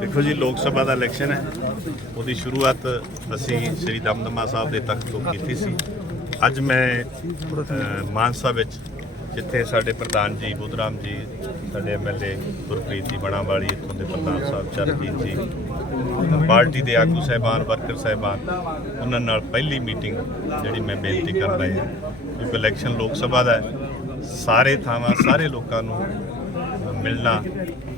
ਦੇਖੋ ਜੀ, ਲੋਕ ਸਭਾ ਦਾ ਇਲੈਕਸ਼ਨ ਹੈ। ਉਹਦੀ ਸ਼ੁਰੂਆਤ ਅਸੀਂ ਸ੍ਰੀ ਦਮਦਮਾ ਸਾਹਿਬ ਦੇ ਤਖਤ ਤੋਂ ਕੀਤੀ ਸੀ। ਅੱਜ ਮੈਂ ਮਾਨਸਾ ਵਿੱਚ, ਜਿੱਥੇ ਸਾਡੇ ਪ੍ਰਧਾਨ ਜੀ ਬੁੱਧਰਾਮ ਜੀ, ਸਾਡੇ ਐਮਐਲਏ ਗੁਰਪ੍ਰੀਤ ਜੀ ਬਣਾਵਾਲੀ, ਇੱਥੋਂ ਦੇ ਪ੍ਰਧਾਨ ਸਾਹਿਬ ਚਰਨਜੀਤ ਜੀ, ਪਾਰਟੀ ਦੇ ਆਗੂ ਸਹਿਬਾਨ, ਵਰਕਰ ਸਹਿਬਾਨ, ਉਹਨਾਂ ਨਾਲ ਪਹਿਲੀ ਮੀਟਿੰਗ ਜਿਹੜੀ ਮੈਂ ਬੇਨਤੀ ਕਰ ਰਿਹਾ ਹਾਂ, ਕਿਉਂਕਿ ਇਲੈਕਸ਼ਨ ਲੋਕ ਸਭਾ ਦਾ ਸਾਰੇ ਥਾਵਾਂ, ਸਾਰੇ ਲੋਕਾਂ ਨੂੰ ਮਿਲਣਾ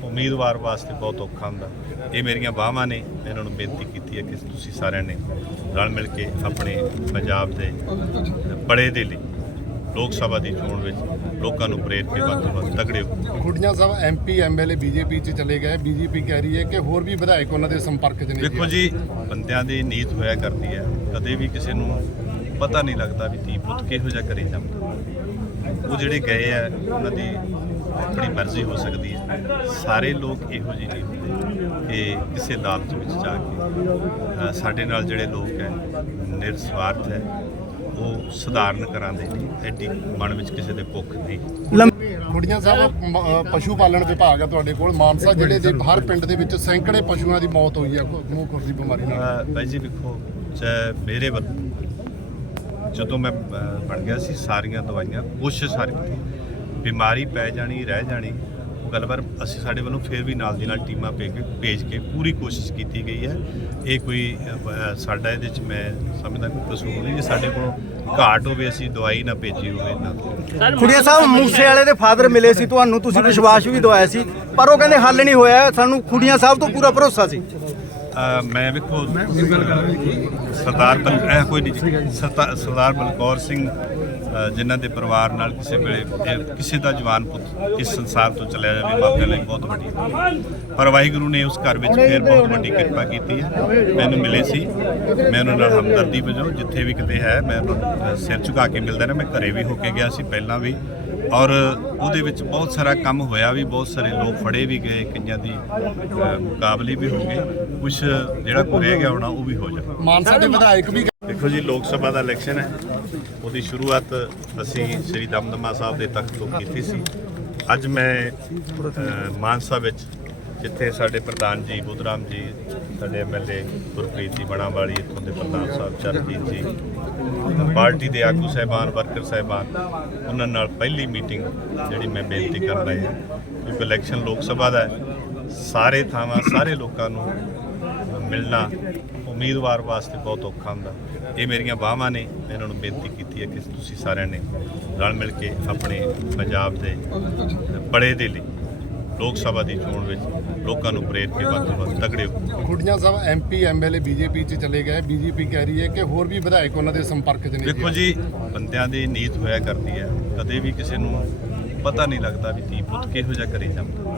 ਉਮੀਦਵਾਰ ਵਾਸਤੇ ਬਹੁਤ ਔਖਾ ਹੁੰਦਾ। ਇਹ ਮੇਰੀਆਂ ਬਾਹਾਂ ਨੇ ਮੈਂ ਇਹਨਾਂ ਨੂੰ ਬੇਨਤੀ ਕੀਤੀ ਹੈ ਕਿ ਤੁਸੀਂ ਸਾਰਿਆਂ ਨੇ ਰਲ ਮਿਲ ਕੇ ਆਪਣੇ ਪੰਜਾਬ ਦੇ ਬੜੇ ਦੇ ਲਈ ਲੋਕ ਸਭਾ ਦੀ ਚੋਣ ਵਿੱਚ ਲੋਕਾਂ ਨੂੰ ਪ੍ਰੇਰਿਤ ਕੇ ਵੱਧ ਤੋਂ ਵੱਧ ਤਗੜੇ Khuddian Sahib MP MLA BJP ਚ ਚਲੇ ਗਏ। ਬੀਜੇਪੀ ਕਹਿ ਰਹੀ ਹੈ ਕਿ ਹੋਰ ਵੀ ਵਿਧਾਇਕ ਉਹਨਾਂ ਦੇ ਸੰਪਰਕ 'ਚ ਨੇ ਦੇਖੋ ਜੀ ਬੰਦਿਆਂ ਦੀ ਨੀਤ ਹੋਇਆ ਕਰਦੀ ਹੈ। ਕਦੇ ਵੀ ਕਿਸੇ ਨੂੰ ਪਤਾ ਨਹੀਂ ਲੱਗਦਾ ਵੀ ਧੀ ਪੁੱਤ ਕਿਹੋ ਜਿਹਾ ਕਰੀ ਜਾਂਦਾ। ਉਹ ਜਿਹੜੇ ਗਏ ਆ ਉਹਨਾਂ ਦੀ ਆਪਣੀ ਮਰਜ਼ੀ ਹੋ ਸਕਦੀ ਹੈ। ਸਾਰੇ ਲੋਕ ਇਹੋ ਜਿਹੇ ਨਹੀਂ ਹੁੰਦੇ ਕਿ ਕਿਸੇ ਲਾਲਚ ਵਿੱਚ ਜਾ ਕੇ ਸਾਡੇ ਨਾਲ ਜਿਹੜੇ ਲੋਕ ਹੈ ਨਿਰਸਵਾਰਥ ਹੈ ਉਹ ਸਧਾਰਨ ਕਰਾਂਦੇ ਨੇ। ਐਡੀ ਮਨ ਵਿੱਚ ਕਿਸੇ ਦੇ ਭੁੱਖ ਨਹੀਂ। ਖੁੱਡੀਆਂ ਸਾਹਿਬ ਪਸ਼ੂ ਪਾਲਣ ਵਿਭਾਗ ਆ ਤੁਹਾਡੇ ਕੋਲ। ਮਾਨਸਾ ਜ਼ਿਲ੍ਹੇ ਦੇ ਹਰ ਪਿੰਡ ਦੇ ਵਿੱਚ ਸੈਂਕੜੇ ਪਸ਼ੂਆਂ ਦੀ ਮੌਤ ਹੋਈ ਹੈ। ਮੂੰਹ ਖੁਰ ਦੀ ਬਿਮਾਰੀ ਨਾਲ। ਬਾਈ ਜੀ ਵੇਖੋ ਚਾਹੇ ਮੇਰੇ ਵੱਲ ਜਦੋਂ ਮੈਂ ਬਣ ਗਿਆ ਸੀ ਸਾਰੀਆਂ ਦਵਾਈਆਂ ਕੋਸ਼ਿਸ਼ ਸਾਰੀ ਕੀਤੀ ਬਿਮਾਰੀ ਪੈ ਜਾਣੀ ਰਹਿ ਜਾਣੀ ਉਹ ਗੱਲ ਪਰ ਅਸੀਂ ਸਾਡੇ ਵੱਲੋਂ ਫਿਰ ਵੀ ਨਾਲ ਦੀ ਨਾਲ ਟੀਮਾਂ ਭੇਜ ਕੇ ਭੇਜ ਕੇ ਪੂਰੀ ਕੋਸ਼ਿਸ਼ ਕੀਤੀ ਗਈ ਹੈ ਇਹ ਕੋਈ ਅਹ, ਸਾਡਾ ਇਹਦੇ ਚ ਮੈਂ ਸਮਝਦਾ ਕੋਈ ਕਸੂਰ ਨਹੀਂ ਜੇ ਸਾਡੇ ਕੋਲ ਘਾਟ ਹੋਵੇ ਅਸੀਂ ਦਵਾਈ ਨਾ ਭੇਜੀ ਹੋਵੇ ਨਾ ਖੁੜੀਆ ਸਾਹਿਬ ਮੂਸੇ ਵਾਲੇ ਦੇ ਫਾਦਰ ਮਿਲੇ ਸੀ ਤੁਹਾਨੂੰ ਤੁਸੀਂ ਵਿਸ਼ਵਾਸ ਵੀ ਦਵਾਇਆ ਸੀ ਪਰ ਉਹ ਕਹਿੰਦੇ ਹੱਲ ਨਹੀਂ ਹੋਇਆ ਸਾਨੂੰ ਖੁੜੀਆਂ ਸਾਹਿਬ ਤੋਂ ਪੂਰਾ ਭਰੋਸਾ ਸੀ ਅਹ ਮੈਂ ਵੇਖੋ ਸਰਦਾਰ ਬਲ ਇਹ ਕੋਈ ਨਹੀਂ ਜੀ। ਸਰਦਾ- ਸਰਦਾਰ ਬਲਕੌਰ ਸਿੰਘ ਜਿਨ੍ਹਾਂ ਦੇ ਪਰਿਵਾਰ ਨਾਲ ਕਿਸੇ ਵੇਲੇ ਇਹ ਕਿਸੇ ਦਾ ਜਵਾਨ ਪੁੱਤ ਇਸ ਸੰਸਾਰ ਤੋਂ ਚਲਿਆ ਜਾਵੇ ਮਾਪਿਆਂ ਲਈ ਬਹੁਤ ਵੱਡੀ ਪਰ ਵਾਹਿਗੁਰੂ ਨੇ ਉਸ ਘਰ ਵਿੱਚ ਫਿਰ ਬਹੁਤ ਵੱਡੀ ਕਿਰਪਾ ਕੀਤੀ ਹੈ। ਮੈਨੂੰ ਮਿਲੇ ਸੀ। ਮੈਂ ਉਹਨਾਂ ਨਾਲ ਹਮਦਰਦੀ ਵਜੋਂ ਜਿੱਥੇ ਵੀ ਕਿਤੇ ਹੈ ਮੈਂ ਉਹਨਾਂ ਨੂੰ, ਸਿਰ ਝੁਕਾ ਕੇ ਮਿਲਦਾ ਰਿਹਾ। ਮੈਂ ਘਰੇ ਵੀ ਹੋ ਕੇ ਗਿਆ ਸੀ ਪਹਿਲਾਂ ਵੀ। ਔਰ ਉਹਦੇ ਵਿੱਚ ਬਹੁਤ ਸਾਰਾ ਕੰਮ ਹੋਇਆ ਵੀ ਬਹੁਤ ਸਾਰੇ ਲੋਕ ਫੜੇ ਵੀ ਗਏ ਕਈਆਂ ਦੀ ਮੁਕਾਬਲੇ ਵੀ ਹੋ ਗਏ। ਕੁਝ ਜਿਹੜਾ ਕੋਈ ਰਹਿ ਗਿਆ ਹੋਣਾ ਉਹ ਵੀ ਹੋ ਜਾਵੇ ਮਾਨਸਾ ਦੇ ਵਿਧਾਇਕ ਵੀ ਦੇਖੋ ਜੀ ਲੋਕ ਸਭਾ ਦਾ ਇਲੈਕਸ਼ਨ ਹੈ। ਉਹਦੀ ਸ਼ੁਰੂਆਤ ਅਸੀਂ ਸ੍ਰੀ ਦਮਦਮਾ ਸਾਹਿਬ ਦੇ ਤਖਤ ਤੋਂ ਕੀਤੀ ਸੀ। ਅੱਜ ਮੈਂ ਅ, ਮਾਨਸਾ ਵਿੱਚ ਜਿੱਥੇ ਸਾਡੇ ਪ੍ਰਧਾਨ ਜੀ ਬੁੱਧਰਾਮ ਜੀ ਸਾਡੇ ਐਮਐਲਏ ਗੁਰਪ੍ਰੀਤ ਜੀ ਬਣਾਵਾਲੀ ਇੱਥੋਂ ਦੇ ਪ੍ਰਧਾਨ ਸਾਹਿਬ ਚਰਨਜੀਤ ਜੀ ਪਾਰਟੀ ਦੇ ਆਗੂ ਸਹਿਬਾਨ ਵਰਕਰ ਸਹਿਬਾਨ ਉਹਨਾਂ ਨਾਲ ਪਹਿਲੀ ਮੀਟਿੰਗ ਜਿਹੜੀ ਮੈਂ ਬੇਨਤੀ ਕਰ ਰਿਹਾ ਹਾਂ ਕਿਉਂਕਿ ਇਲੈਕਸ਼ਨ ਲੋਕ ਸਭਾ ਦਾ ਹੈ। ਸਾਰੇ ਥਾਵਾਂ ਸਾਰੇ ਲੋਕਾਂ ਨੂੰ ਮਿਲਣਾ ਉਮੀਦਵਾਰ ਵਾਸਤੇ ਬਹੁਤ ਔਖਾ ਹੁੰਦਾ। ਇਹ ਮੇਰੀਆਂ ਬਾਹਾਂ ਨੇ ਮੈਂ ਇਹਨਾਂ ਨੂੰ ਬੇਨਤੀ ਕੀਤੀ ਹੈ ਕਿ ਤੁਸੀਂ ਸਾਰਿਆਂ ਨੇ ਰਲ ਮਿਲ ਕੇ ਆਪਣੇ ਪੰਜਾਬ ਦੇ ਬੜੇ ਦੇ ਲਈ ਲੋਕ ਸਭਾ ਦੀ ਚੋਣ ਵਿੱਚ ਲੋਕਾਂ ਨੂੰ ਪ੍ਰੇਰਿਤ ਕੇ ਵੱਧ ਤੋਂ ਵੱਧ ਤਗੜੇ ਹੋ ਖੁੱਡੀਆਂ ਸਾਹਿਬ ਐਮਪੀ ਐਮਐਲਏ ਬੀਜੇਪੀ ਚ ਚਲੇ ਗਏ। ਬੀਜੇਪੀ ਕਹਿ ਰਹੀ ਹੈ ਕਿ ਹੋਰ ਵੀ ਵਿਧਾਇਕ ਉਹਨਾਂ ਦੇ ਸੰਪਰਕ 'ਚ ਨੇ ਦੇਖੋ ਜੀ ਬੰਦਿਆਂ ਦੀ ਨੀਤ ਹੋਇਆ ਕਰਦੀ ਹੈ। ਕਦੇ ਵੀ ਕਿਸੇ ਨੂੰ ਪਤਾ ਨਹੀਂ ਲੱਗਦਾ ਵੀ ਧੀ ਪੁੱਤ ਕਿਹੋ ਜਿਹਾ ਕਰੀ ਜਾਂਦਾ।